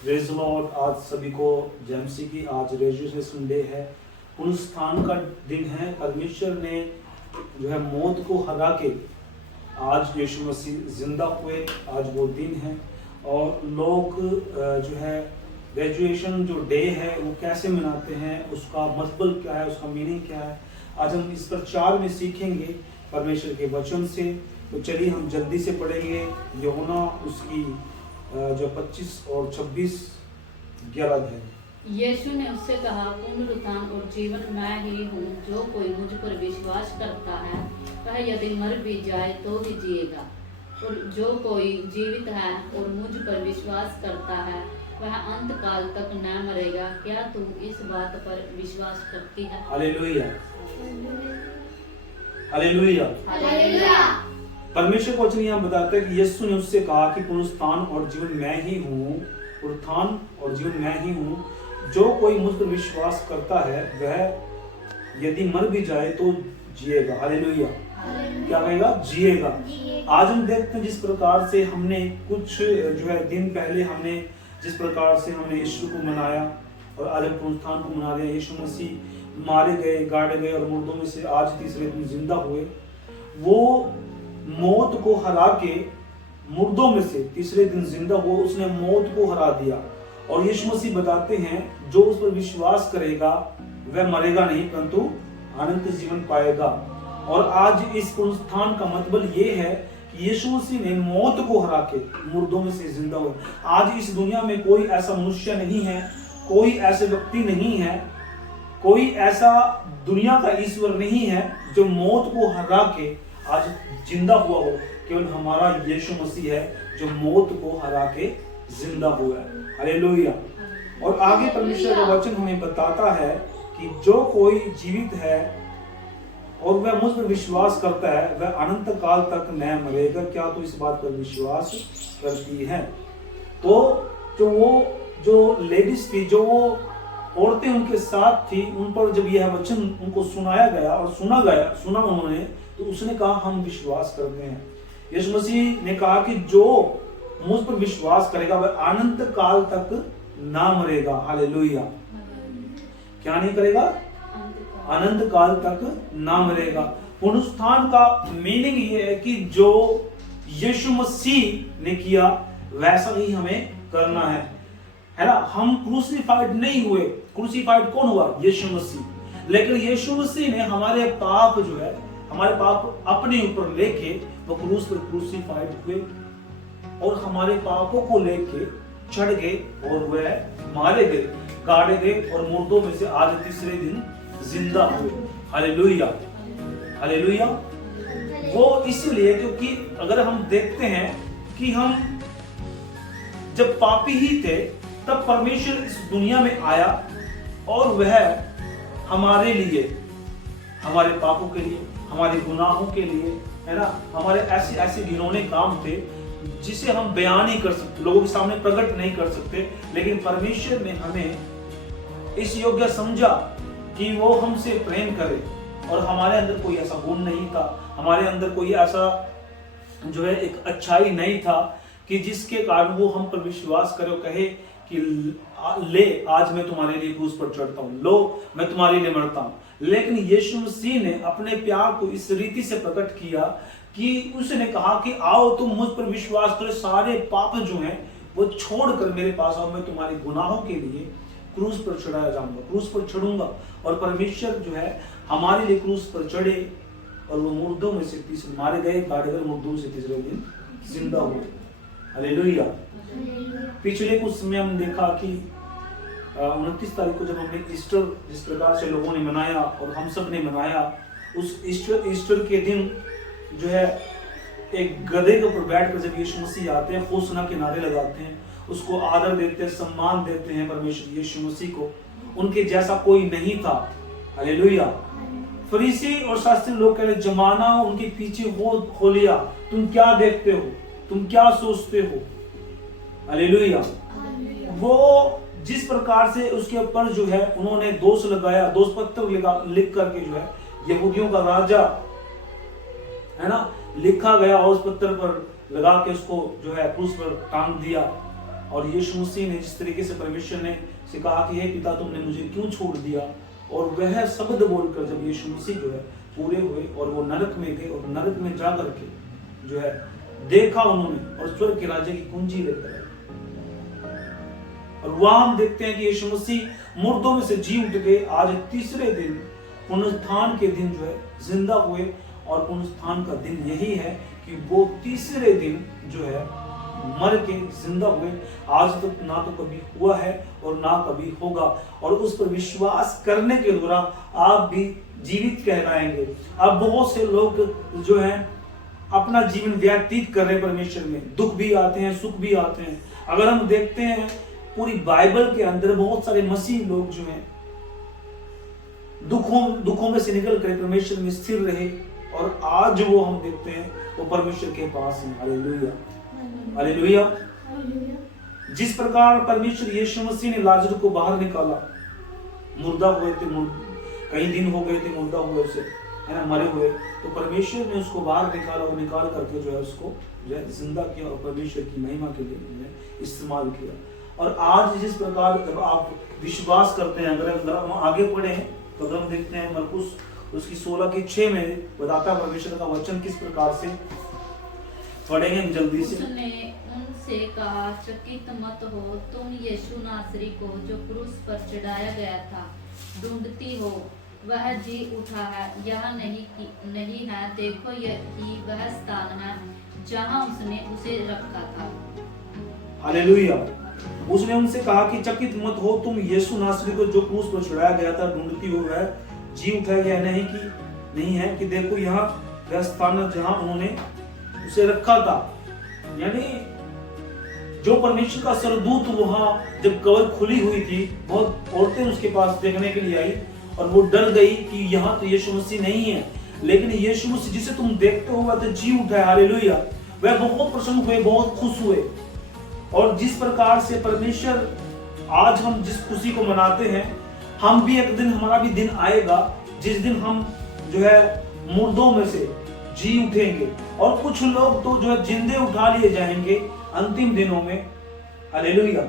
Praise the Lord. आज सभी को जेएमसी की आज रेजुरेशन डे है, पुनरुत्थान का दिन है। परमेश्वर ने जो है मौत को हरा के आज यीशु मसीह जिंदा हुए, आज वो दिन है। और लोग जो है ग्रेजुएशन जो डे है वो कैसे मनाते हैं, उसका मतलब क्या है, उसका मीनिंग क्या है, आज हम इस प्रचार में सीखेंगे परमेश्वर के वचन से। तो चलिए हम जल्दी से पढ़ेंगे यूहन्ना उसकी जो 25 और 26 11 है। यीशु ने उससे कहा, पुनरुत्थान और जीवन मैं ही हूँ। जो कोई मुझ पर विश्वास करता है वह यदि मर भी जाए तो भी जिएगा, और जो कोई जीवित है और मुझ पर विश्वास करता है वह अंत काल तक न मरेगा। क्या तू इस बात पर विश्वास करती है? Hallelujah, hallelujah, hallelujah. परमेश्वर का वचन यहाँ बताता है कि यीशु ने उससे कहा कि पुनरुत्थान और जीवन मैं ही हूँ, पुनरुत्थान और जीवन मैं ही हूँ। जो कोई मुझ पर विश्वास करता है वह यदि मर भी जाए तो जिएगा। हालेलुया, क्या कहेगा? जिएगा। आज हम देखते हैं जिस प्रकार से हमने कुछ जो है दिन पहले हमने जिस प्रकार से हमने यीशु को मनाया और आज हम पुनरुत्थान को मना रहे हैं। यीशु मसीह मारे गए, गाड़े गए और मुर्दों में से आज तीसरे दिन जिंदा हुए। वो मौत को हरा के मुर्दों में से तीसरे दिन जिंदा हुआ, उसने मौत को हरा दिया। और यीशु मसीह बताते हैं जो उस पर विश्वास करेगा वह मरेगा नहीं परंतु अनंत जीवन पाएगा। और आज इस पुनरुत्थान का मतलब ये है कि यीशु मसीह ने मौत को हरा के मुर्दों में से जिंदा हुए। आज इस दुनिया में कोई ऐसा मनुष्य नहीं है, कोई ऐसे व्यक्ति नहीं है, कोई ऐसा दुनिया का ईश्वर नहीं है जो मौत को हरा के आज जिंदा हुआ हो। केवल हमारा यीशु मसीह है जो मौत को हरा के जिंदा हुआ है। हालेलुया। और आगे परमेश्वर का वचन हमें बताता है कि जो कोई जीवित है और वह मुझ पर विश्वास करता है वह अनंत काल तक न मरेगा। क्या तो इस बात पर विश्वास करती है? तो जो लेडीज थी, जो औरतें उनके साथ थी, उन पर जब यह वचन उनको सुनाया गया और सुना उन्होंने, तो उसने कहा हम विश्वास करते हैं। यीशु मसीह ने कहा कि जो मुझ पर विश्वास करेगा वह अनंत काल तक ना मरेगा। हालेलुया, क्या नहीं करेगा? अनंत काल तक ना मरेगा। पुनरुत्थान का मीनिंग ये है कि जो यीशु मसीह ने किया वैसा ही हमें करना है ना। हम क्रूसिफाइड नहीं हुए। क्रूसिफाइड कौन हुआ? यीशु मसीह। लेकिन यीशु मसीह ने हमारे पाप जो है, हमारे पाप अपने ऊपर लेके वो क्रूस पर क्रूसिफाइड हुए और हमारे पापों को लेके चढ़ गए और वह मारे गए, गाड़े गए और मुर्दों में से आज तीसरे दिन जिंदा हुए। Hallelujah, hallelujah. वो इसलिए क्योंकि अगर हम देखते हैं कि हम जब पापी ही थे तब परमेश्वर इस दुनिया में आया और वह हमारे लिए, हमारे पापों के लिए, हमारे गुनाहों के लिए, है ना, हमारे ऐसे घिनौने काम थे जिसे हम बयान नहीं कर सकते, लोगों के सामने प्रकट नहीं कर सकते। लेकिन परमेश्वर ने हमें इस योग्य समझा कि वो हमसे प्रेम करे और हमारे अंदर कोई ऐसा गुण नहीं था, हमारे अंदर कोई ऐसा जो है एक अच्छाई नहीं था कि जिसके कारण वो हम पर विश्वास करे और कहे कि ले आज मैं तुम्हारे लिए क्रूस पर चढ़ता हूँ, लो मैं तुम्हारे लिए मरता हूँ। लेकिन यीशु मसीह ने अपने प्यार को इस रीति से प्रकट किया कि उसने कहा कि आओ तुम मुझ पर विश्वास करो, सारे पाप जो हैं वो छोड़कर मेरे पास आओ, मैं तुम्हारे गुनाहों के लिए क्रूस पर चढ़ाया जाऊंगा, क्रूस पर चढ़ूंगा। और परमेश्वर जो है हमारे लिए क्रूस पर चढ़े और वो मुर्दों में से तीसरे मारे गए, गाड़े गए, मुर्दों से तीसरे दिन जिंदा हुए। हालेलुया। पिछले कुछ समय हमने देखा कि 29 तारीख को जब हमने ईस्टर जिस प्रकार से लोगों ने मनाया और हम सब ने मनाया, उस ईस्टर के दिन जो है एक गधे के ऊपर बैठकर जब यीशु मसीह आते हैं, होसना के नारे लगाते हैं, उसको आदर देते हैं, सम्मान देते हैं परमेश्वर यीशु मसीह को। उनके जैसा कोई नहीं था। हालेलुया। फरीसी और शास्त्री लोग कह रहे जमाना उनके पीछे हो लिया, तुम क्या देखते हो, तुम क्या सोचते हो। हालेलुया। वो जिस प्रकार से उसके ऊपर जो है उन्होंने दोष लगाया, दोष पत्र लिख करके जो है यहूदियों का राजा, है ना, लिखा गया और उस पत्थर पर लगा के उसको जो है क्रूस पर टांग दिया। और यीशु मसीह ने जिस तरीके से परमेश्वर ने से कहा कि हे पिता तुमने मुझे क्यों छोड़ दिया, और वह शब्द बोलकर जब यीशु मसीह जो है पूरे हुए और वो नरक में गए और नरक में जा करके जो है देखा उन्होंने और स्वर्ग के राज्य की कुंजी लेकर आए। और वहां हम देखते हैं कि यीशु मसीह मुर्दों में से जी उठ गए, आज तीसरे दिन पुनरुत्थान के दिन जो है जिंदा हुए। और पुनरुत्थान का दिन यही है कि वो तीसरे दिन जो है मर के जिंदा हुए। आज तक ना तो कभी हुआ है और ना कभी होगा, और उस पर विश्वास करने के द्वारा आप भी जीवित कहलाएंगे। अब बहुत से लोग जो हैं अपना जीवन व्यतीत कर रहे हैं परमेश्वर में, दुख भी आते हैं सुख भी आते हैं। अगर हम देखते हैं पूरी बाइबल के अंदर बहुत सारे मसीह लोग जो हैं दुखों में से निकल कर परमेश्वर में स्थिर रहे, और आज वो हम देखते हैं वो परमेश्वर के पास हैं। Hallelujah, hallelujah. जिस प्रकार परमेश्वर यीशु मसीह ने लाजर को बाहर निकाला, मुर्दा हुए थे, कई दिन हो गए थे मुर्दा हुए उसे, है ना, मरे हुए, तो परमेश्वर ने उसको बाहर निकाला और निकाल करके जो है उसको जो है जिंदा किया और परमेश्वर की महिमा के लिए इस्तेमाल किया। और आज जिस प्रकार जब आप विश्वास करते हैं, अगर हम आगे पढ़े तो अगर हम देखते हैं मरकुस उसकी 16:6 में बताता है परमेश्वर का वचन किस प्रकार से, पढ़ेंगे हम जल्दी से। उसने उनसे कहा, चकित मत हो, तुम यीशु नासरी को जो क्रूस पर चढ़ाया गया था ढूंढती हो। वह जी उठा है, यह नहीं है, देखो यही वह स्थान है जहां उसने उसे रखा था। हालेलुया। उसने उनसे कहा कि चकित मत हो, तुम यीशु नासरी को जो क्रूस पर चढ़ाया गया था ढूंढती हो। वह जी उठा गया नहीं है कि देखो यहाँ वह स्थान है जहां उन्होंने उसे रखा था। यानी जो परमेश्वर का सरदूत वहां जब कब्र खुली हुई थी, बहुत औरतें उसके पास देखने के लिए आई और वो डर गई कि यहाँ तो यीशु मसीह नहीं है, लेकिन यीशु मसीह जिसे तुम देखते हो वह तो जी उठा है। हालेलुया। वह बहुत प्रसन्न हुए, बहुत खुश हुए। और जिस प्रकार से परमेश्वर आज हम जिस खुशी को मनाते हैं, हम भी एक दिन, हमारा भी दिन आएगा जिस दिन हम जो है मुर्दों में से जी उठेंगे, और कुछ लोग तो जो है जिंदे उठा लिए जाएंगे अंतिम दिनों में। हालेलुया।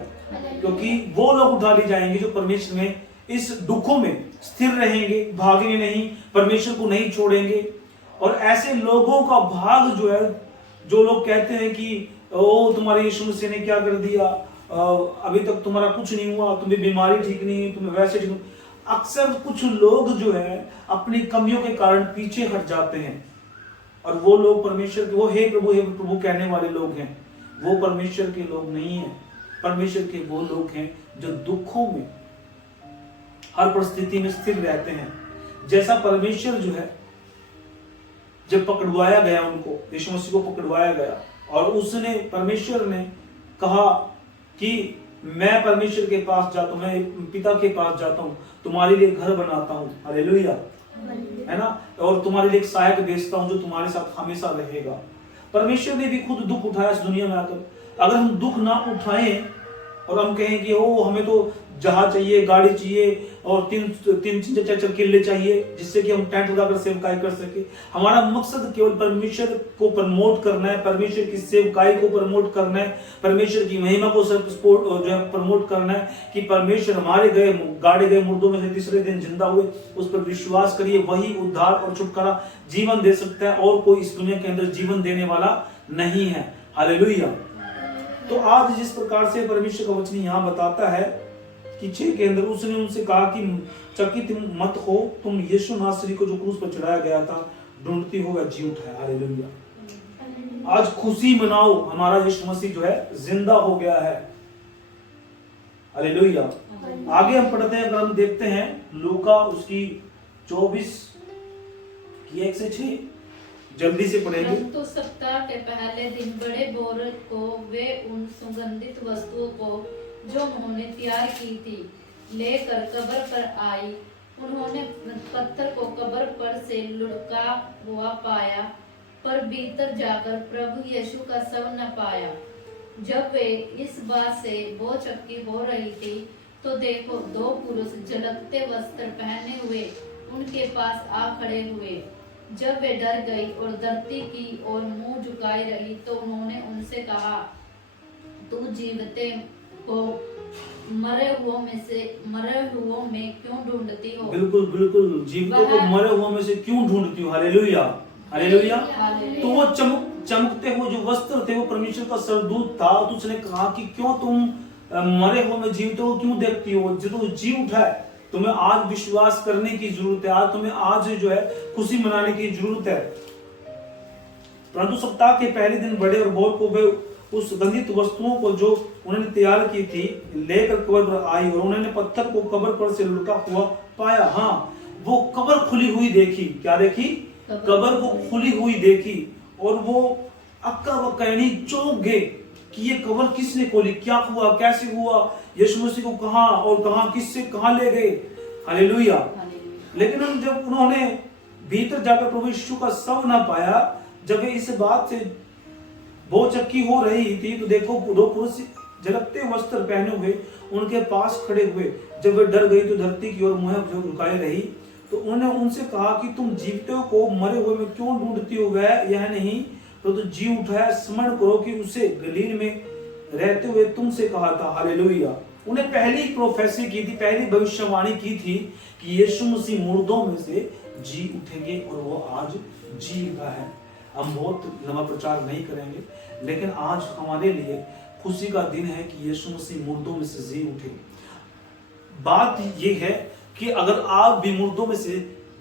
क्योंकि वो लोग उठा लिए जाएंगे जो परमेश्वर में इस दुखों में स्थिर रहेंगे, भागेंगे नहीं, परमेश्वर को नहीं छोड़ेंगे। और ऐसे लोगों का भाग जो है, जो लोग कहते हैं कि ओ तुम्हारे यीशु मसीह ने क्या कर दिया, अभी तक तुम्हारा कुछ नहीं हुआ, तुम्हें बीमारी ठीक नहीं है, तुम्हें वैसे ठीक। अक्सर कुछ लोग जो है अपनी कमियों के कारण पीछे हट जाते हैं, और वो लोग परमेश्वर के, वो हे प्रभु कहने वाले लोग हैं, वो परमेश्वर के लोग नहीं हैं। परमेश्वर के वो लोग हैं जो दुखों में हर परिस्थिति में स्थिर रहते हैं। जैसा परमेश्वर जो है जब पकड़वाया गया, उनको यीशु मसीह को पकड़वाया गया, और उसने परमेश्वर ने कहा कि मैं परमेश्वर के पास जाता हूं, मैं पिता के पास जाता हूं, तुम्हारे लिए घर बनाता हूं। हालेलुया, है ना, और तुम्हारे लिए एक सहायक भेजता हूं जो तुम्हारे साथ हमेशा रहेगा। परमेश्वर ने भी खुद दुख उठाया इस दुनिया में आकर। अगर हम दुख ना उठाएं और हम कहें कि ओ हमें तो जहाज चाहिए, गाड़ी चाहिए और तीन चार किले चाहिए जिससे कि हम टेंट लगाकर सेवकाई कर सके, हमारा मकसद केवल परमेश्वर को प्रमोट करना है, परमेश्वर की सेवकाई को प्रमोट करना है, परमेश्वर की महिमा को जो है प्रमोट करना है कि परमेश्वर हमारे गाड़े गए मुर्दों में से तीसरे दिन जिंदा हुए, उस पर विश्वास करिए, वही उद्धार और छुटकारा जीवन दे सकता है, और कोई इस दुनिया के अंदर जीवन देने वाला नहीं है। हालेलुया। तो आज जिस प्रकार से परमेश्वर का वचन यहाँ बताता है कि 6 के अंदर, उसने उनसे कहा कि चकित मत हो, तुम यीशु नासरी को जो क्रूस पर चढ़ाया गया था ढूंढती हो, वह जी उठा है। हालेलुया। आज खुशी मनाओ, हमारा यीशु मसीह जो है जिंदा हो गया है। हालेलुया। आगे हम पढ़ते हैं, अगर हम देखते हैं लूका उसकी 24:1-6, जल्दी से पढ़ेंगे। तो सप्ताह के पहले दिन बड़े बोर को वे उन सुगंधित वस्तुओं को जो उन्होंने तैयार की थी लेकर कब्र पर आई। उन्होंने पत्थर को कब्र पर से लुढ़का हुआ पाया, पर भीतर जाकर प्रभु यीशु का शव न पाया। जब वे इस बात से भौचक्की हो रही थी, तो देखो 2 पुरुष झलकते वस्त्र पहने हुए उनके पास आ खड़े हुए। जब वे डर गई और धरती की ओर मुंह झुकाई रही, तो उन्होंने उनसे कहा, तू जीवते को मरे हुओं में क्यों ढूंढती हो। बिल्कुल बिल्कुल, जीवतों को मरे हुओं में से क्यों ढूंढती हो। Hallelujah hallelujah. तो वो चमकते हुए जो वस्त्र थे वो परमेश्वर का सरदूत था। तो उसने कहा कि क्यों तुम मरे हुए में जीवतों को क्यों देखती हो। जो तो जी उठा है, तुम्हें आज विश्वास करने की जरूरत है। आज तुम्हें आज जो है खुशी मनाने की जरूरत है। परंतु सप्ताह के पहले दिन बड़े और बोर को वे उस गंधित वस्तुओं को जो उन्होंने तैयार की थी लेकर कब्र पर आई, और उन्होंने पत्थर को कब्र पर से लुढ़का हुआ पाया। हाँ, वो कब्र खुली हुई देखी। क्या देखी? कब्र को खुली हुई देखी, और वो अक्का बक्का चौंक गए कि ये कब्र किसने खोली, क्या हुआ, कैसे हुआ, यीशु मसीह को कहां और कहां किससे कहां ले गए। हालेलुया। लेकिन हम जब उन्होंने भीतर जाकर प्रभु यीशु का शव ना पाया, जब वे इस बात से भौचक्की हो रही थी, तो देखो दो पुरुष झलकते वस्त्र पहने हुए उनके पास खड़े हुए। जब वे डर गई तो धरती की ओर मुंह झुकाए रही। तो उन्होंने उनसे कहा कि तुम जीवते को मरे हुए में क्यों ढूंढती हो। वह यह नहीं तो जी उठा है। स्मरण करो कि उसे गलील में रहते हुए तुमसे कहा था। हालेलुया। उन्हें पहली प्रोफेसी की थी, पहली भविष्यवाणी की थी कि यीशु मसीह मुर्दों में से जी उठेंगे, और वो आज जी उठा है। हम बहुत लंबा प्रचार नहीं करेंगे, लेकिन आज हमारे लिए खुशी का दिन है कि यीशु मसीह मुर्दों में से जी उठे। बात ये है कि अगर आप भी मुर्दों में से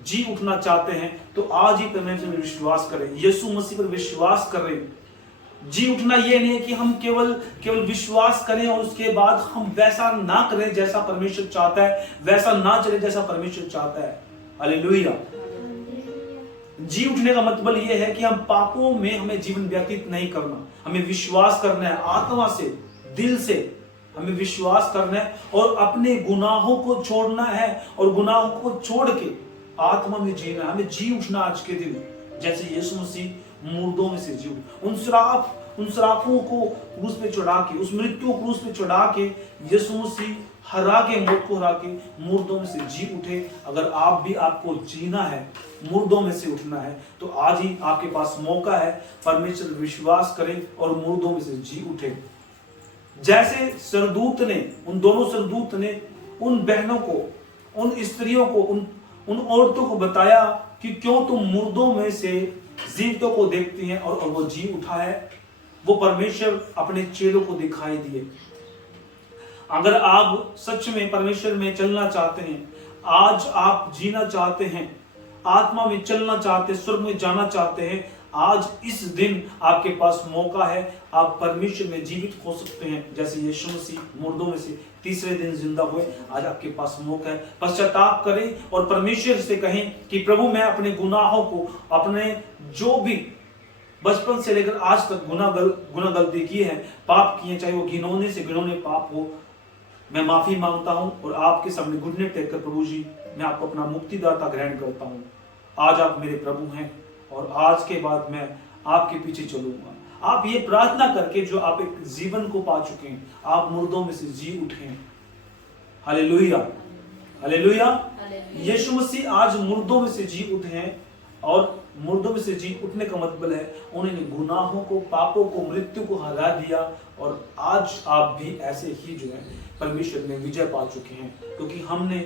जी उठना चाहते हैं तो आज ही परमेश्वर में विश्वास करें, यीशु मसीह पर विश्वास करें। जी उठना ये नहीं है कि हम केवल विश्वास करें और उसके बाद हम वैसा ना करें जैसा परमेश्वर चाहता है, वैसा ना चले जैसा परमेश्वर चाहता है। हालेलुया। जी उठने का मतलब यह है कि हम पापों में हमें जीवन व्यतीत नहीं करना, हमें विश्वास करना है, आत्मा से, दिल से हमें विश्वास करना है और अपने गुनाहों को छोड़ना है, और गुनाहों को छोड़ के आत्मा में जीना है। हमें जी उठना आज के दिन, जैसे यीशु मसीह मुर्दों में से जी उन सराफों को क्रूस पे चढ़ा के, उस मृत्यु को क्रूस पे चढ़ा के यीशु मसीह हरा के, मौत को हरा के मुर्दों में से जी उठे। अगर आप भी आपको जीना है, मुर्दों में से उठना है, तो आज ही आपके पास मौका है। परमेश्वर विश्वास करें और मुर्दों में से जी उठे। जैसे सरदूत ने, उन दोनों सरदूत ने उन बहनों को, उन स्त्रियों को, उन औरतों को बताया कि क्यों तुम मुर्दों में से जीवतों को देखती हैं, और वो जी उठा है। वो परमेश्वर अपने चेलों को दिखाई दिए। अगर आप सच में परमेश्वर में चलना चाहते हैं, आज आप जीना चाहते हैं, आत्मा में चलना चाहते हैं, स्वर्ग में जाना चाहते हैं, आज इस दिन आपके पास मौका है। आप परमेश्वर में जीवित हो सकते हैं, जैसे यीशु मसीह मुर्दों में से तीसरे दिन जिंदा हुए। आज आपके पास मौका है। पश्चाताप करें और परमेश्वर से कहें कि प्रभु मैं अपने गुनाहों को, अपने जो भी बचपन से लेकर आज तक गुनाह गलती की है, पाप किए, चाहे वो घिनौने से घिनौने पाप हो, मैं माफी मांगता हूं और आपके सामने घुटने टेक कर प्रभु जी मैं आपको अपना मुक्तिदाता ग्रहण करता हूं। आज आप मेरे प्रभु हैं और आज के बाद मैं आपके पीछे चलूंगा। आप ये प्रार्थना करके जो आप एक जीवन को पा चुके हैं, आप मुर्दों में से जी उठे हैं। Hallelujah hallelujah. यीशु मसीह आज मुर्दों में से जी उठे हैं, और मुर्दों में से जी उठने का मतलब है उन्होंने गुनाहों को, पापों को, मृत्यु को हरा दिया। और आज आप भी ऐसे ही जो है परमेश्वर में विजय पा चुके हैं, क्योंकि हमने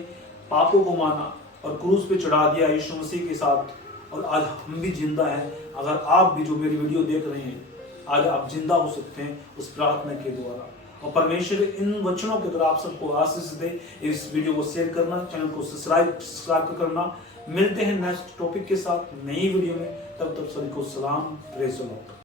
पापों को माना और क्रूस पे चढ़ा दिया यीशु मसीह के साथ, और आज हम भी जिंदा हैं। अगर आप भी जो मेरी वीडियो देख रहे हैं, आज आप जिंदा हो सकते हैं उस प्रार्थना के द्वारा। और परमेश्वर इन वचनों के द्वारा आप सबको आशीष दे। इस वीडियो को शेयर करना, चैनल को सब्सक्राइब करना। मिलते हैं नेक्स्ट टॉपिक के साथ नई वीडियो में। तब तक सभी को सलाम, प्रेज़ द लॉर्ड।